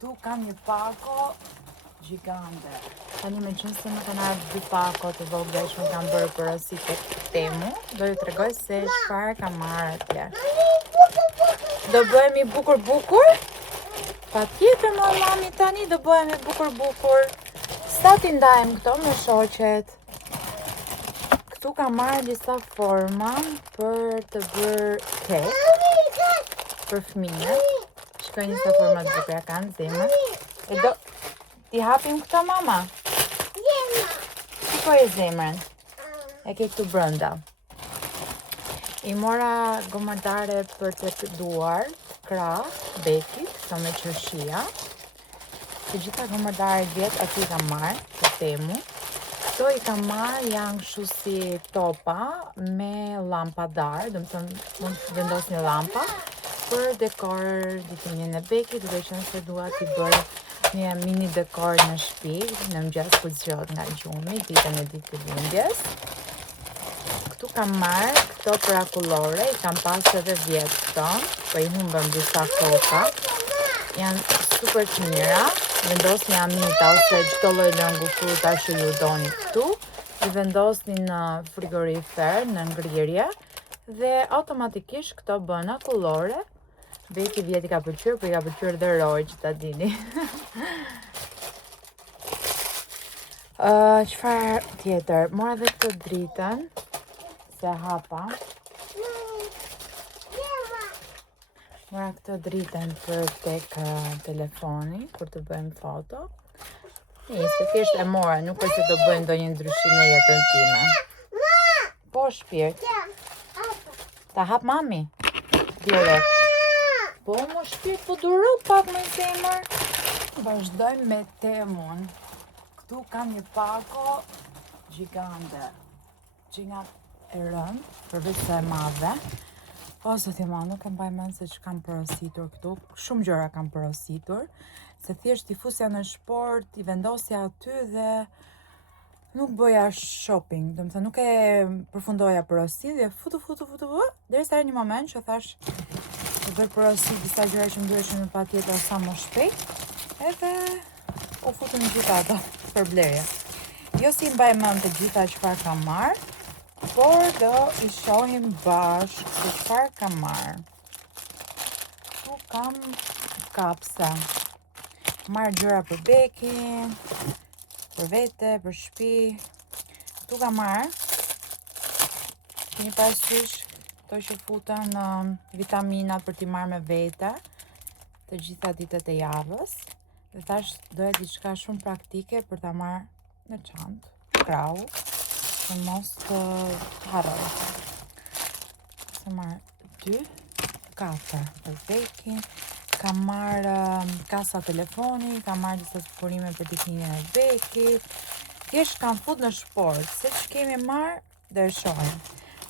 Këtu kam një pako gjigande. Tani me qenë se më kanë ardhur dy pako të vogla që më kanë bërë porosi tek Temu, do ju tregoj se çfarë kam marrë atje. Do bëhemi bukur? Patjetër mami, tani do bëhemi bukur. Sa t'i ndajmë këto me shoqet? Këtu kam marrë disa forma për të bërë kek për fëmijët. Shikoj një sa forma të bukura kanë zemër. E do t'i hapim këto mama? Shikoj zemrën. E ke këtu brenda. I mora gomardare për të duar, krah, bekit, këto me qershia. Të gjitha gomardaret vjetë aty i kam marrë të Temu. Këto i kam marrë janë kështu si topa me lampadar, do të thonë mund të vendos një lampa për dekor ditëlindjen e bekit, duke qenë se dua t'i bëj një mini dekor në shtëpi, në mëngjes kur zgjohet nga gjumi, ditën e ditëlindjes. Këtu kam marrë këto parakullore, i kam pas edhe vjetë këto, po i humbëm disa koka. Janë super të mira, vendosni amita ose çdo lloj lëngu fruta që ju doni këtu, i vendosni në frigorifer, në ngrirje, dhe automatikisht këto bën akullore. Beki vjet i ka pëlqyer, po i ka pëlqyer dhe Roy, që ta dini. Çfarë tjetër? Mora edhe këtë dritën, se hapa. Mora këtë dritën për tek telefoni, kur të bëjmë foto. Nisë, thjesht e mora, nuk është që do bëjmë ndonjë ndryshim në jetën time. Po, shpirt. Ta hap mami? Direkt. Po, më shpirt, po duro pak me zemër. Vazhdojmë me Temun. Këtu kam një pako gjigande. Gjinga e rënd, përveç se e madhe. O, zoti ma, nuk e mbaj mend se që kam porositur këtu. Shumë gjëra kam porositur. Se thjesht i fusja në shport, i vendosja aty dhe nuk bëja shopping. Do të thënë, nuk e përfundoja porosin dhe futu, derisa një moment që thash të bërë porosi disa gjëra që më duheshin me patjetër sa më shpejt, edhe u futën gjitha ato për blerje. Jo si mbaj mend të gjitha çfarë kam marrë, por do i shohim bashkë se çfarë kam marrë. Tu kam kapsa. Marrë gjëra për bekin, për vete, për shtëpi. Tu kam marrë një parasysh këto që futen vitaminat për t'i marrë me vete të gjitha ditët e javës. Dhe thash doja diçka shumë praktike për ta marrë në çantë, krau, që mos të harroj. Kam marrë 2 për bekin, kam marrë kasa telefoni, kam marrë disa zburime për ditëlindjen e bekit. Thjesht kam fut në shport, se që kemi marrë dhe e shohim.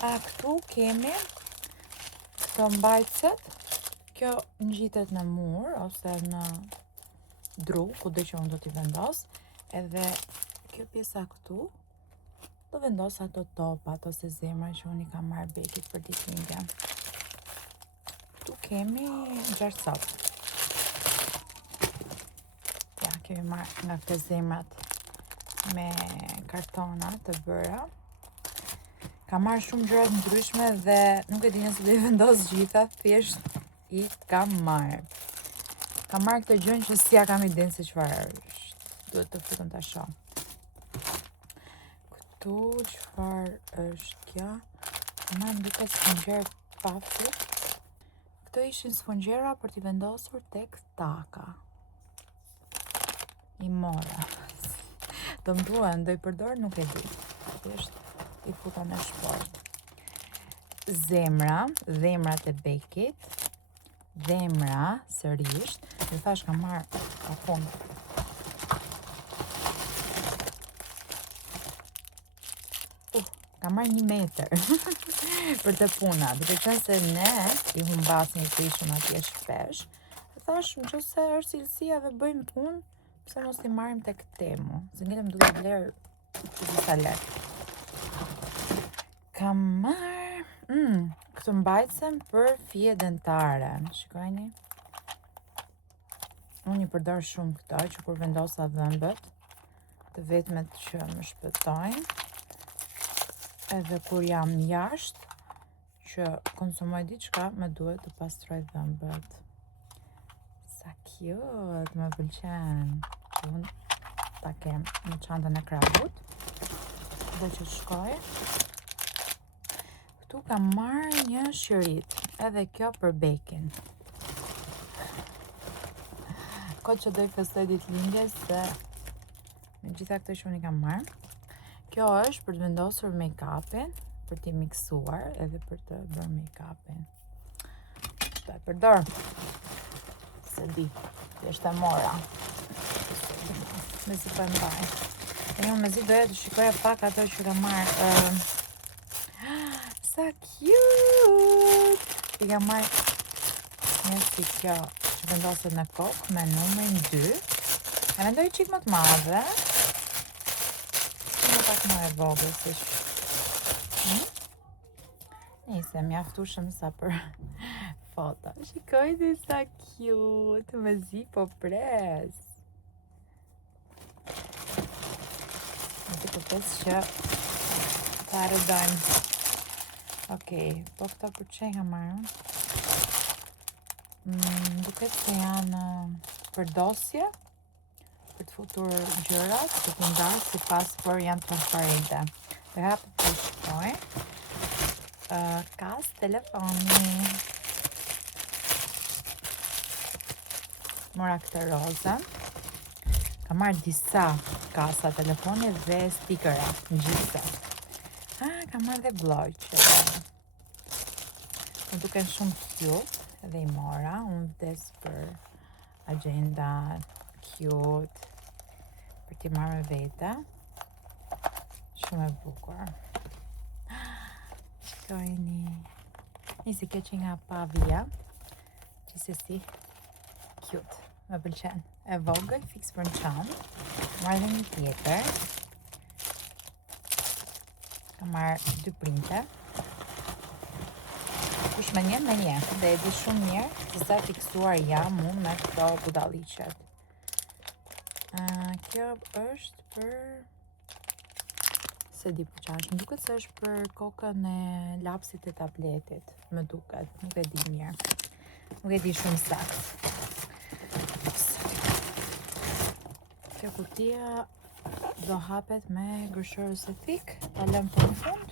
Këtu kemi këto mbajtëset, kjo ngjitet në mur ose në dru, kudo që unë do t'i vendos, edhe kjo pjesa këtu do vendos ato topat ose zemra që unë i kam marrë bekit për ditëlindjen. Këtu kemi gjarsop. Ja, kemi marrë nga këto zemrat me kartona të bëra. Kam marrë shumë gjëra të ndryshme dhe nuk e di nëse do i vendos gjitha, thjesht i kam marrë. Kam marrë këtë gjën që si ja kam idenë se çfarë është. Duhet të futem ta shoh. Këtu çfarë është kjo? Marrë duke sfunxher pafi. Këto ishin sfunxhera për t'i vendosur tek taka. I mora. Do më duhen, do i përdor, nuk e di. Thjesht i futa në shport. Zemrat e bekit, zemra sërish, dhe thash kam marrë ka fund. Kam marrë 1 metër për të puna, duke qenë se ne i humbasim të ishim atje shpesh. Dhe thash, nëse është cilësia dhe bëjmë punë, pse mos i marrim tek Temu, se ngelem duke bler disa lekë. Kam marrë këtë mbajtësen për fije dentare. Shikojni. Unë I përdor shumë këto që kur vendosa dhëmbët, të vetmet që më shpëtojnë, edhe kur jam jashtë, që konsumoj diçka, më duhet të pastroj dhëmbët. Sa cute, më pëlqen. Unë ta kem në çantën e krahut. Dhe që shkoj. Këtu kam marrë një shërit, edhe kjo për bekin. Ko që doj festoj ditëlindjes se me gjitha këto që unë I kam marrë. Kjo është për të vendosur make-upin, për t'i miksuar edhe për të bërë make-upin. Shta e përdor. Se di, është e mora. Mezi për mbaj. E një mezi doja të shikoja pak ato që kam marrë. Sa cute! I kam marrë një si kjo që vendoset në kokë me numrin 2. E mendoj qik më të madhe. Pak më e vogël si Nise, mjaftueshëm sa për foto. Shikojni sa cute, me zi po pres. Me zi po pres që ta rëdojmë. Okej, po këto për që nga marrë? Duket se janë përdosje, për të futur gjërat, të të ndarë, si pas për janë transparente. Dhe hapë të shkoj. Kas telefoni. Mora këtë rozën. Ka marrë disa kasa telefoni dhe stikera në gjithse. Ka marrë dhe bloqe. Më duken shumë cute edhe I mora. Unë vdes për agenda cute. Për t'i marrë me vete. Shumë e bukur. Shkojni. Nisi kjo që nga pavia. Qësësi cute. Më pëlqen. E vogël, fix për në qanë. Marrë dhe një tjetër. Ka marrë 2 printe. Kush me një. Dhe e di shumë mirë se sa fiksuar jam unë me këto budalliqet. Kjo është për... Se di për qash, më duket se është për kokën e lapsit e tabletit. Më duket, nuk e di mirë. Nuk e di shumë sakt. Kjo kutia do hapet me gërshorës e thik. Ta lëm për në fund.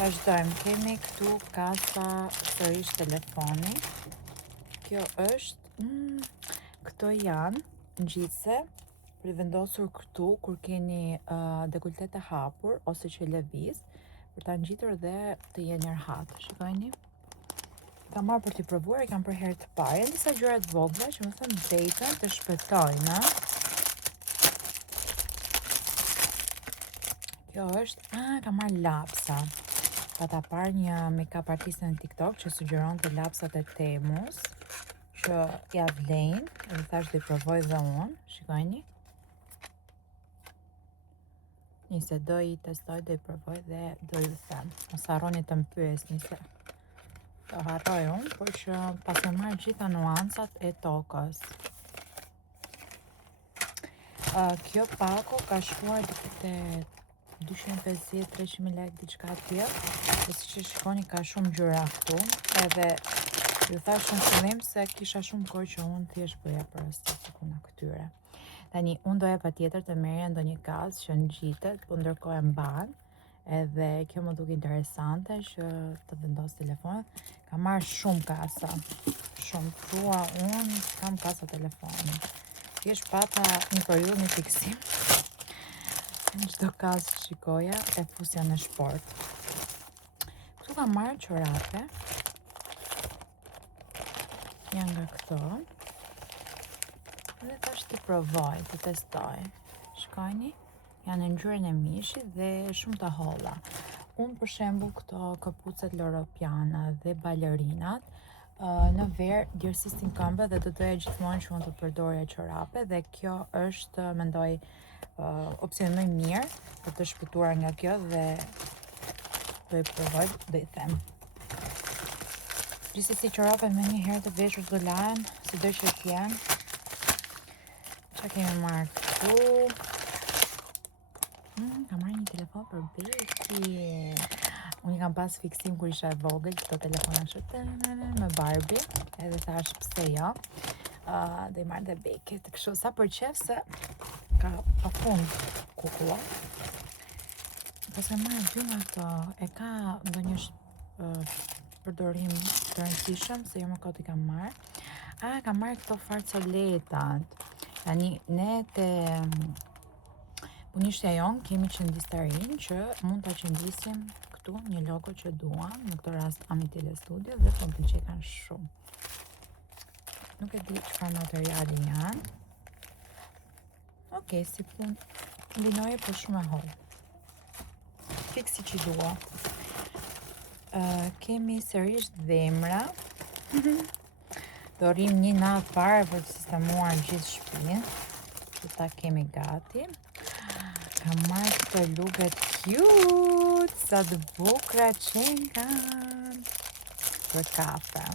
Vazhdojmë, kemi këtu kasa sërish telefoni. Kjo është... Këto janë ngjitse për vendosur këtu kur keni dekoltet e hapur ose që lëviz, për ta ngjitur dhe të jenë rehat. Shikojni. Kam marrë për t'i provuar, I kam për herë të parë. Janë disa gjëra të vogla që më thënë drejtën të shpëtojnë. Kjo është, kam marrë lapsa. Ta parë një make-up artiste në TikTok që sugjeron të lapsat e Temus, që ja vlejnë, edhe thash dhe I provoj dhe unë, shikojni. Nise, do I testoj dhe I provoj dhe do I them. Mos harroni të më pyesni se do harroj unë, por që pas e marrë gjitha nuancat e tokës. Kjo pako ka shkuar të 250-300.000 lekë diçka tjetër, dhe si që shikoni ka shumë gjëra këtu, edhe ju thash në fillim se kisha shumë kohë që unë thjesht bëja për estetikun e këtyre. Tani, unë doja patjetër të merrja ndonjë kazë që ngjitet, po ndërkohë e mban, edhe kjo më duke interesante që të vendos telefonin. Kam marrë shumë kasa, shumë thua unë kam kasa telefoni. Thjesht pata një periudhë një fiksim. Në çdo kazë që shikoja e fusja në shport. Këtu kam marrë çorape. Janë nga këto. Dhe tash t'i provoj, të testoj. Shkojni, janë në ngjyrën e mishit dhe shumë të holla. Unë për shembull këto kapucet loropiana dhe balerinat në verë djersistin këmbë dhe do doja gjithmonë që unë të përdorja çorape dhe kjo është, mendoj, opsion më I mirë për të shpëtuar nga kjo dhe do I provoj, do I them. Gjithsesi çorape me një herë të veshur do lahen, sido që t'jenë, Qa kemi marrë këtu? Kam marrë një telefon për Beki. Unë kam pas fiksim kur isha e vogël, këto telefona kështu me Barbie, edhe thash pse jo. Do i marrë dhe Bekit, kështu sa për qef se ka pa fund kukulla. Pas me marrë dy nga këto, e ka ndonjë përdorim të rëndësishëm, se jo më kot i kam marrë. Kam marrë këto farcoletat. Tani, ne te punishja jonë kemi qëndistarin që mund të qëndisim këtu një logo që duam, në këtë rast Amitile Studio, dhe po më pëlqekan shumë. Nuk e di çfarë materiali janë. Okej, si pun linoje po shumë e hollë. Fiksi që dua. Kemi sërish dhemra. Dorim një natë parë për të sistemuar gjithë shtëpinë. Që ta kemi gati. Kam marrë këto luget cute, sa të bukra që kanë për kafe.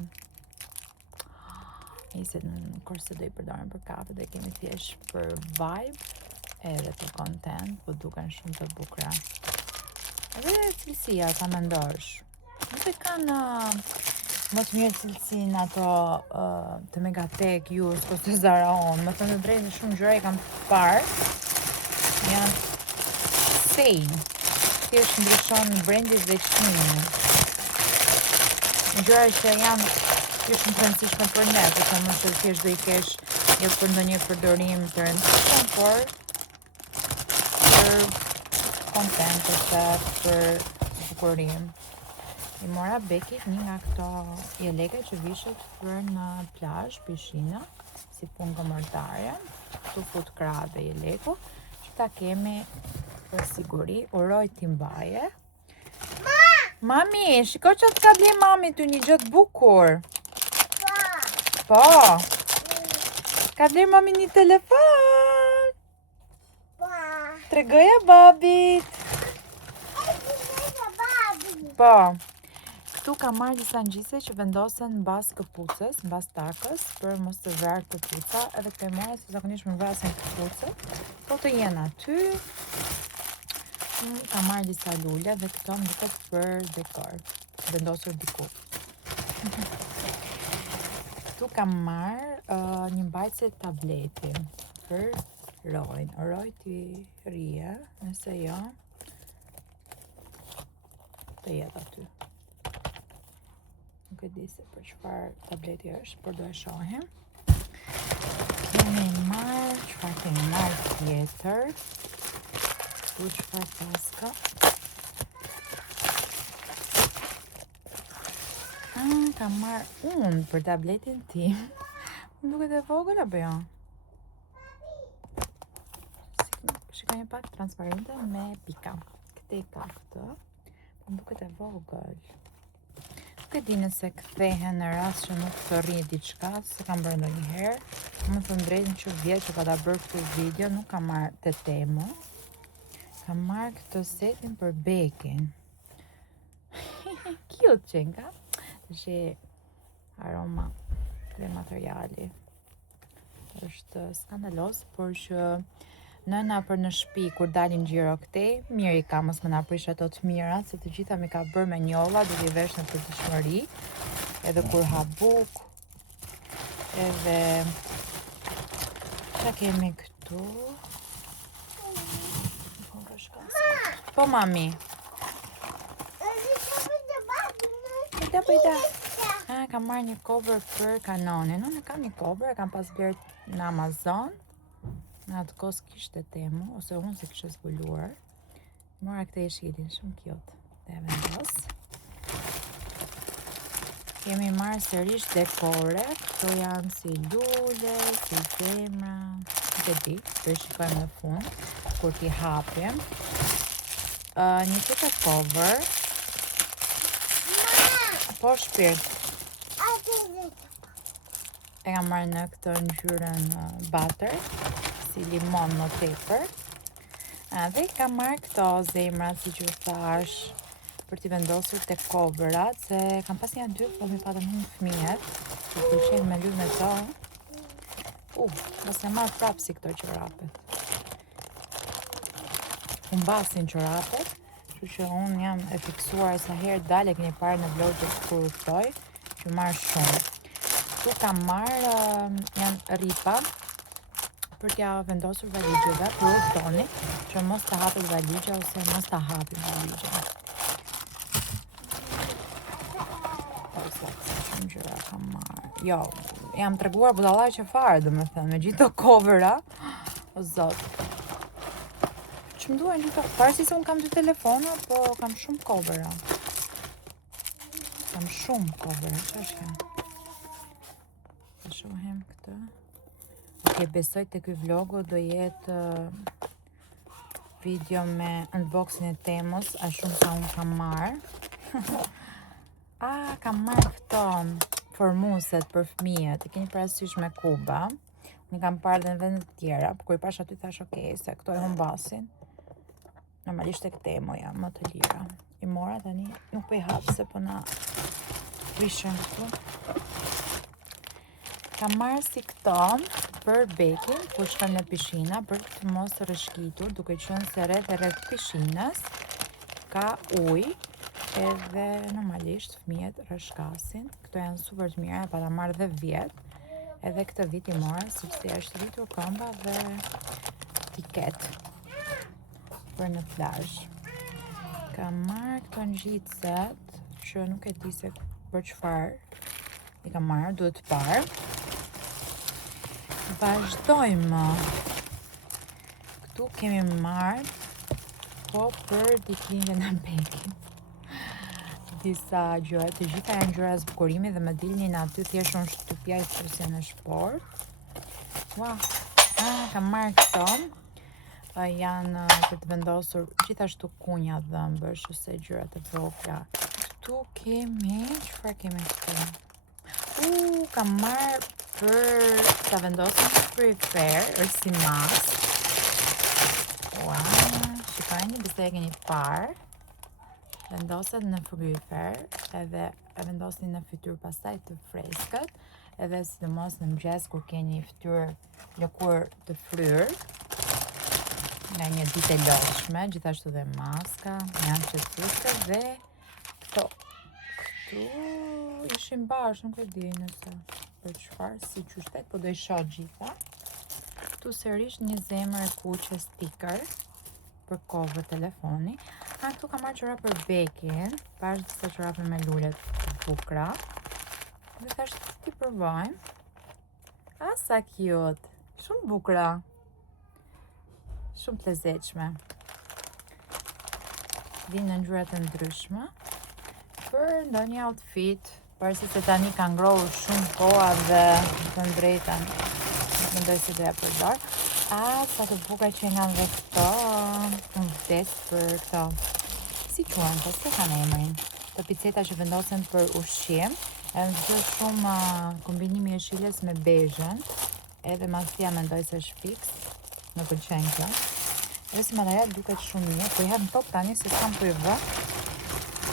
Niset në kurse do i përdorim për kafe, dhe kemi thjesht për vibe edhe për content, po duken shumë të bukra. Edhe cilësia, sa mendosh? Nuk e kanë më të mirë cilësin ato të Megatek, Jus, ose Zara On. Më thënë të drejtë shumë gjëra i kam parë. Janë same. Thjesht ndryshon brandit dhe çmimin. Gjëra që janë shumë të rëndësishme për ne, për të më që thjesht do i kesh jo për ndonjë përdorim të rëndësishëm, por për content ose për bukurim. I mora Bekit një nga këto jeleke që vishet për në plazh, pishinë, si punë kombëtare. Këtu fut krahët dhe jeleku, që ta kemi për siguri. Uroj t'i mbaje. Mami, shiko që t'ka ble mami të një gjë të bukur. Po. Ka ble mami një telefon. Tregoja babit. Po. Këtu ka marrë disa ngjise që vendosen mbas këpucës, mbas takës, për mos të vrarë këpuca, edhe këto i marrë se zakonisht më vrasin këpucët, po të jenë aty. Ka marrë disa lule dhe këto më duket për dekor, vendosur diku. Këtu kam marrë një mbajtse tableti për Rojnë. Roj t'i rije, nëse jo, të jetë aty. Nuk e di se për çfarë tableti është, por do e shohim. Kemi marrë, çfarë kemi marrë tjetër? Këtu çfarë paska? Kam marrë unë për tabletin tim. Më duket e vogël apo jo? Shikoj një pak transparente me pika. Këtë i ka këtë. Më duket e vogël. Nuk e di nëse kthehen në rast që nuk të rri diçka, se kam bërë ndonjëherë. Më thënë drejtën që vjet që pa ta bërë këtë video, nuk kam marrë të temu. Kam marrë këtë setin për Bekin. Cute qenka. Që aroma dhe materiali është skandalos, por që nëna për në shtëpi kur dalim gjiro këtej, mirë i ka, mos më na prish ato të mirat, se të gjitha mi ka bërë me njolla, do t'i vesh në përditshmëri, edhe kur ha bukë, edhe çka kemi këtu? Po mami. Pojta. Kam marrë një cover për kanonin. Unë kam një cover, e kam pas blerë në Amazon. Në atë kohë kishte temu, ose unë se kishe zbuluar. Mora këtë e shilin, shumë cute. Dhe e vendos. Kemi marrë sërish dekore. Këto janë si lule, si zemra. Nuk e di, do i shikojmë në fund, kur t'i hapjem. Një tjetër cover. Po shpirt. E kam marrë në këtë ngjyrën butter, si limon më tepër. Dhe kam marrë këto zemrat, si që thash, për t'i vendosur te coverat, se kam pas një dy, po mi patëm një fëmijët, që pëlqejnë me lull me to. Mos e marr prapë si këto qorapet. Humbasin qorapet, kështu që unë jam e fiksuar sa herë dalë, keni parë në vlogjet kur udhtoj, që marr shumë. Këtu kam marr janë ripa për t'ja vendosur valigjeve për udhtoni, që mos të hapet valigja ose mos ta hapim valigjen. Shumë gjëra kam marr. Jo, jam treguar budallaj që fare, domethënë, me gjithë të covera, o zot. Që më duhen gjithë, parësi se unë kam 2 telefona, po kam shumë covera. Që është kjo? Të shohim këtë. Ok, besoj të ky vlogu do jetë video me unboxing e Temos, a shumë sa unë kam marr. Kam marr këto formuset për fëmijët, i keni parasysh me kuba. Unë kam parë dhe në vende të tjera, por kur i pash aty thash ok, se këto e humbasin. Normalisht tek Temoja, më të lira. I mora tani, nuk po i hap se po na prishën këtu. Kam marrë si këto për bekin, kur shkon në pishina, për të mos rrëshqitur, duke qenë se rreth pishinës ka ujë, edhe normalisht fëmijët rrëshqasin. Këto janë super të mira, pa ta marrë dhe vjet. Edhe këtë vit i mora, sepse është rritur këmba dhe tiket për në plazh. Kam marrë këto ngjitset, që nuk e di se për çfarë i kam marrë, duhet të parë. Vazhdojmë. Këtu kemi marrë po për ditëlindjen e Bekit. Disa gjëra, të gjitha janë gjëra zbukurimi dhe më dilnin aty thjesht unë shtypja i thyrse në shport. Wow. Kam marrë këto. Janë për të vendosur gjithashtu kunja dhëmbësh ose gjëra të vogla. Këtu kemi, çfarë kemi këtu? Kam marrë për ta vendosur në frigorifer, është si mas. Shikojeni, besoj e keni parë. Vendoset në frigorifer, edhe e vendosni në fytyrë pastaj të freskët, edhe sidomos në mëngjes kur keni fytyrë lëkurë të fryrë. Nga një ditë e lodhshme, gjithashtu dhe maska, janë qetësuese dhe këtu ishin bashkë, nuk e di nëse për çfarë, si qyshtet, po do i shoh gjitha. Këtu sërish një zemër e kuqe sticker për cover telefoni. Këtu kam marrë çorape për bekin, pash disa çorape me lule të bukura. Dhe thash ti provojmë. Sa cute, shumë bukura. Shumë të lezetshme. Vinë në ngjyra të ndryshme për ndonjë outfit, pavarësisht se tani ka ngrohur shumë koha dhe të drejtën nuk mendoj se do ja përdor. Sa të bukura që janë dhe këto. Unë vdes për këto. Si quhen po, se kanë emrin. Këto piceta që vendosen për ushqim, janë shumë kombinimi i jeshilës me bezhën, edhe masia mendoj se është fiks. Më pëlqen kjo. Edhe si material duket shumë mirë, po i hap në tokë tani se s'kam për i vë.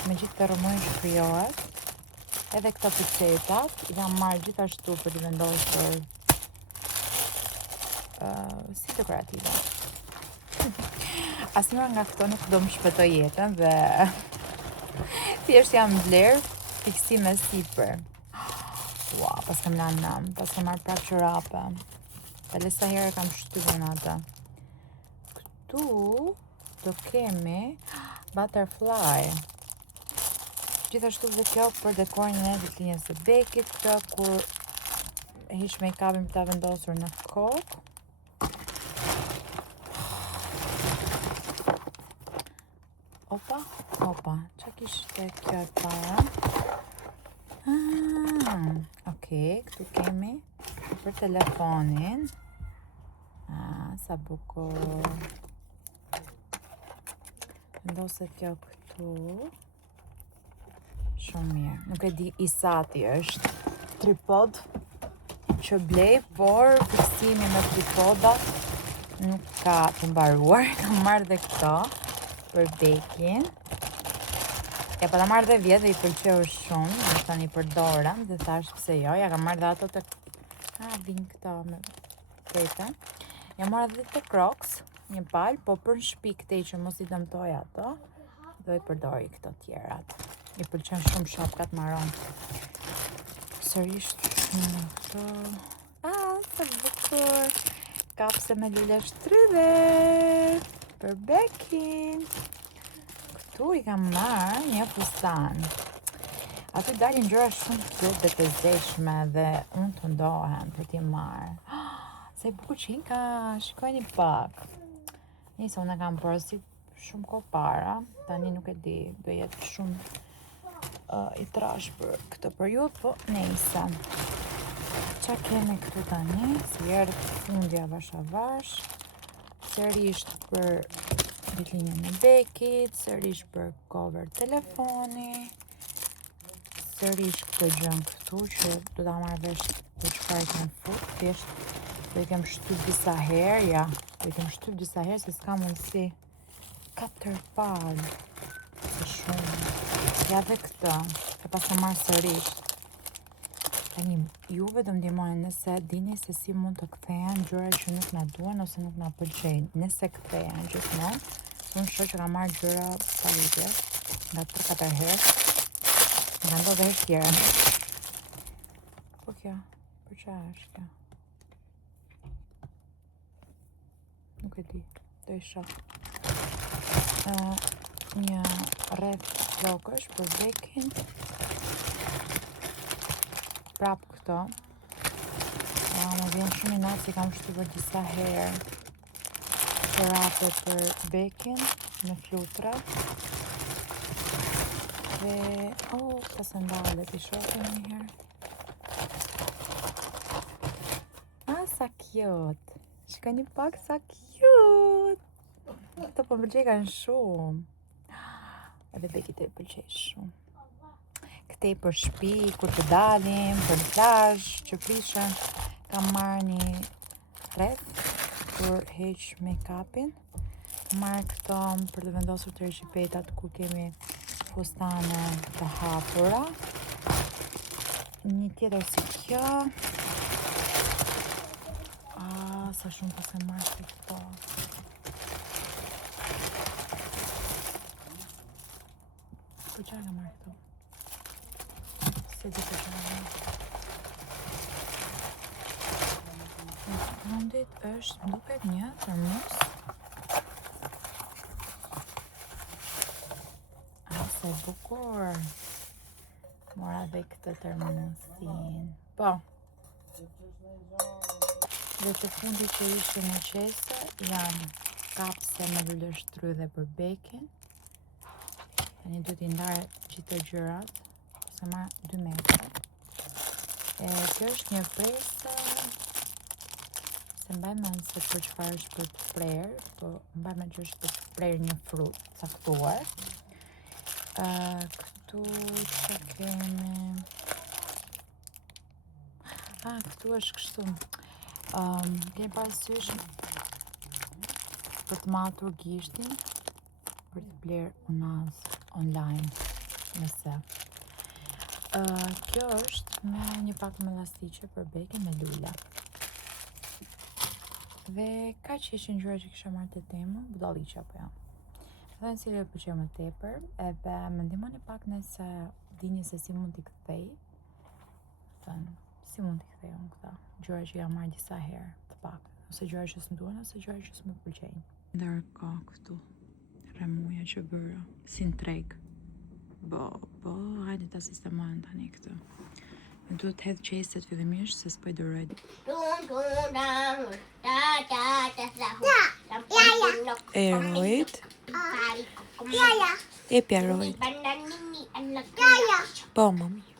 Me gjithë të rëmojnë shkrijohet. Edhe këto picetat, i kam marrë gjithashtu për t'i vendosur si dekorative. Asnjëra nga këto nuk do më shpëtoj jetën dhe thjesht jam bler fiksime sipër. Wow, pas kam lanë nam, pas kam marrë prapë çorape. Edhe sa herë kam shtypur në atë. Këtu do kemi butterfly. Gjithashtu dhe kjo për dekorin e ditëlindjes së Bekit, kjo kur hiq make-upin për ta vendosur në kokë. Opa, çka kishte kjo e para? Okej, këtu kemi për telefonin. Sa bukur. Vendoset kjo këtu. Shumë mirë. Nuk e di i sati është tripod që blej, por fiksimi me tripodat nuk ka të mbaruar. Kam marrë dhe këto për Bekin. Ja pa ta marrë dhe vjetë dhe i pëlqeu shumë, në tani përdorëm dhe thash pse jo, ja kam marrë dhe ato të... vinë këto me shpejte. Ja mora dhe të Crocs, një palë, po për në shtëpi këtej që mos I dëmtoj ato, do I përdori këto tjerat. I pëlqen shumë shapkat maron. Sërish në këto. Sa bukur! Kapse me lule shtrydhe për Bekin. Këtu I kam marrë një fustan. Aty dalin gjëra shumë cute dhe të zeshme dhe unë të ndohem për t'i marrë. Se I bukur që ka, shikojni pak. Nisa, unë kam porosit shumë kohë para, tani nuk e di, do jetë shumë I trash për këtë periudhë, po nisa. Qa kemi këtu tani, si erë fundja vash, sërish për ditëlinjën e Bekit, sërish për cover telefoni, sërish këtë gjën këtu që do ta marrë vesh për çfarë kem fut, thjesht do I kem shtyp disa herë, se s'ka mundësi 4 palë. Të shumë. Ja dhe këtë, e pas të marrë sërish. Tani, juve do m'ndihmoni nëse dini se si mund të kthehen gjëra që nuk na duan ose nuk na pëlqejnë. Nëse kthehen gjithmonë, unë shoh që kam marrë gjëra pa lidhje, nga 3-4 herë. Nga ndodhe herë tjera. Po kjo, për çfarë është kjo? Nuk e di, do I shoh. Një rreth flokësh për Bekin. Prap këto. Më vjen shumë I natë se kam shtypur disa herë çorape për Bekin në flutra. Dhe, këta sandalet I shohim një herë. Sa cute! Shikoni pak sa cute! Këto po m'pëlqejnë shumë. Edhe Bekit e pëlqej shumë. Këtej për shtëpi, kur të dalim, për në plazh, që prishën, kam marrë një rreth për heq make-upin. Marrë këto për të vendosur të recipetat kur kemi fustane të hapura. Një tjetër si kjo. Sa shumë pas e marrë të këto. Për çfarë kam marrë këto? Se di për çfarë. Fundit është, më duket një termos. Se bukur. Mora dhe këtë termosin. Po. Dhe të fundi që ishte në qese, janë kapse me lule shtrydhe për Bekin. Tani du t'i ndarë gjithë gjërat, se marrë 2 metra. Kjo është një presë, se mbaj mend se për çfarë është për të prerë, po mbaj mend që është për të prerë një frut caktuar. Këtu që kemi... këtu është kështu. Kemi parasysh për të matur gishtin, për të blerë unaz online, nëse. Kjo është me një pak me elastiqe për Bekin me lule. Dhe ka që ishin gjëra që kisha marrë të temë, budalliqe apo jo. Dhe në cilë e pëlqej më tepër, edhe më ndihmoni pak nëse dini se si mund t'i kthej. Si mund t'i kthej unë këta gjëra që jam marrë disa herë të pak, ose gjëra që s'mduan, ose gjëra që s'më pëlqejnë. Ndërka këtu remuja që bëra, si në treg. Hajde ta sistemojnë tani këtë. Më duhet të hedh qeset fillimisht se s'po I duroj. Erojt. Epja Erojt. Po, mami.